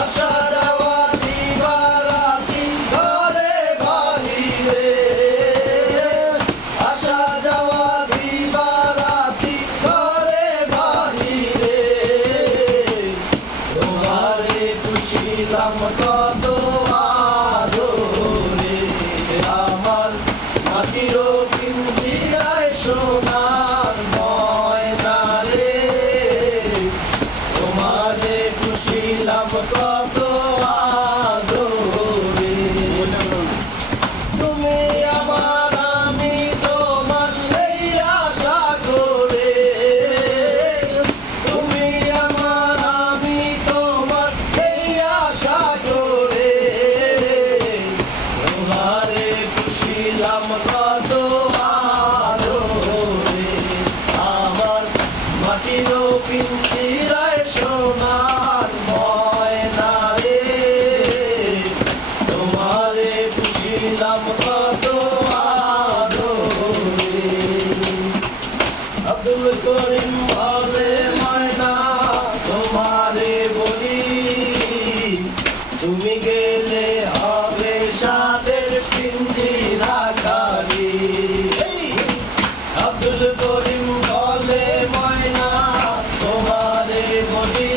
আসা যাওয়া দিবারাতি ঘরে বাহিরে, আসা যাওয়া দিবারাতি ঘরে বাহিরে, তোমারে পুষিলাম কত আদরে, আমার মাটির পিঞ্জিরায় সোনার ময়না রে, তোমারে পুষিলাম কত আদরে। তুমি আমার আমি তোমার এই আশা করে, তুমি আমার আমি তোমার এই আশা করে, তোমারে পুষিলাম কত আদরে, আমার মাটির পিঞ্জিরায় সোনার ময়না রে, তোমারে পুষিলাম কত আদরে। আব্দুল করিম বলে ময়না তোমারে বলি, তুমি গেলে হবে সাদের পিঞ্জিরা খালি। আব্দুল করিম বলে ময়না তোমারে বলি,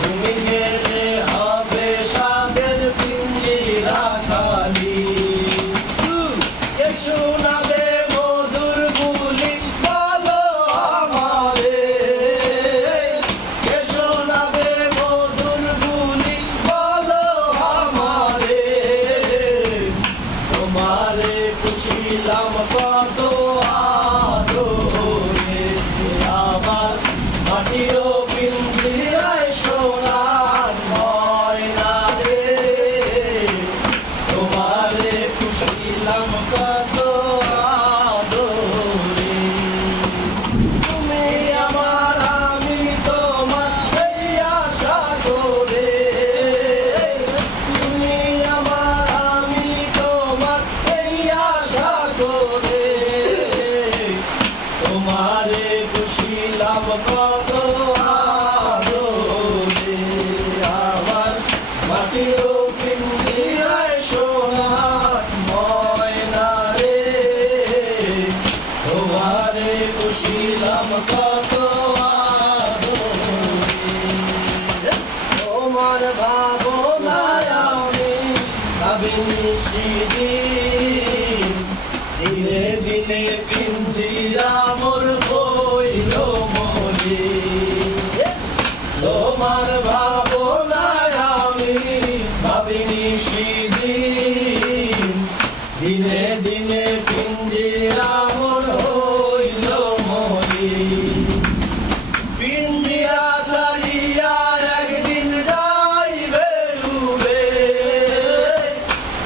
তুমি গেলে হবে সাদের পিঞ্জিরা খালি। কে শোনাবে মধুর বুলি বলো আমারে, কে শোনাবে মধুর বুলি বলো আমারে, তোমারে পুষিলাম কত আদরে, আমার মাটির পিঞ্জিরায় সোনার ময়না রে, তোমারে পুষিলাম কত আদরে। তুমি আমার আমি তোমার এই আশা করে, তুমি আমার আমি তোমার এই আশা করে, তোমারে পুষিলাম কত আদরে, আমার মাটির পিঞ্জিরায় সোনার ময়না রে, তোমারে পুষিলাম কত আদরে। তোমার ভাবনায় আমি ভাবিনি সেদিন, দিনে দিনে পিঞ্জিরা মোর হইল মরে, তোমার ভাবনায় আমি ভাবিনি সেদিন, দিনে দিনে পিঞ্জিরা মোর হইল মরে। পিঞ্জিরা ছাড়িয়া একদিন যাইবে উড়ে,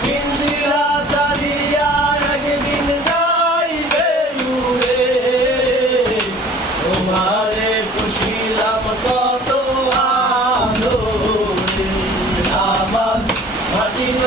পিঞ্জিরা ছাড়িয়া একদিন যাইবে উড়ে, তোমারে পুষিলাম কত আদরে, আমার মাটির